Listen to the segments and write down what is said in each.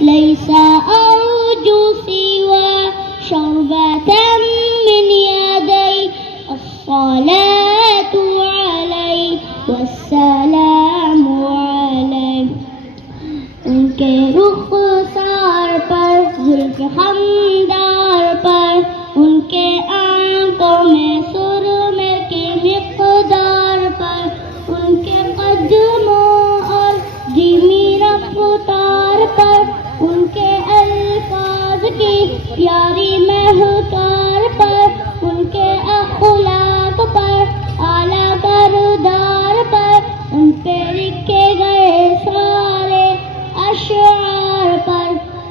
ليس أرجو سوى شربة من يدي الصلاة عليه والسلام عليه. ان کے رخسار پر زلف خمدار پر ان کے آنکھوں میں سرمے کی مقدار پر ان کے قدموں اور دھیمی رفتار پر ان کے الفاظ کی پیاری مہکار پر ان کے اخلاق پر اعلیٰ کردار پر ان پہ لکھے گئے سارے اشعار پر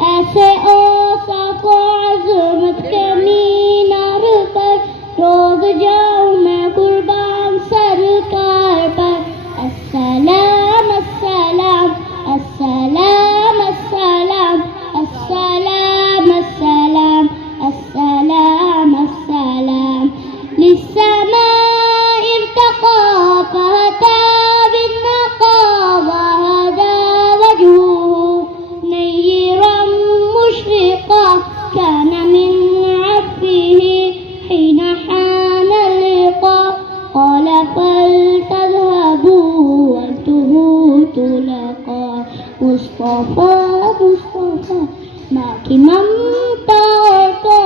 ایسے اوصاف و عظمت کے مینار پر روز جاؤں میں قربان سرکار پر. السلام السلام السلام السلام السلام السلام السلام السلام للسماء ارتقى فهدى بالنقى وهدى وجهه نيرا مشرقا كان من عبه حين حان اللقاء قال فلتذهبوا وانتهوا تلقى. مصطفى مصطفى ماں کی ممتا کو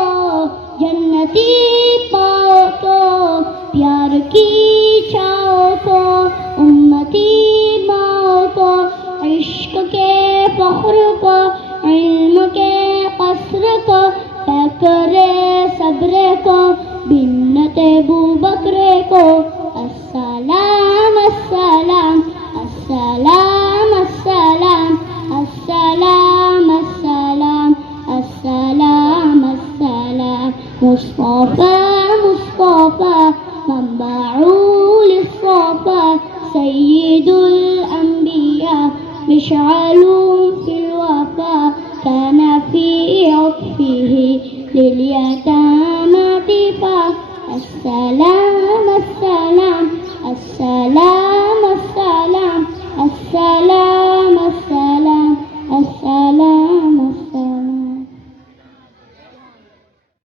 جنتی پاؤ تو پیار کی چھاؤ کو امتی ماں کو عشق کے فخر کو علم کے قصر کو فکر صبر کو بنت ابوبکر کو. السلام السلام السلام السلام السلام السلام السلام السلام. مصطفى مصطفى منبع للصفا سيد الأنبياء مشعل في الوفا كان في عطفه لليتامى دفاع. السلام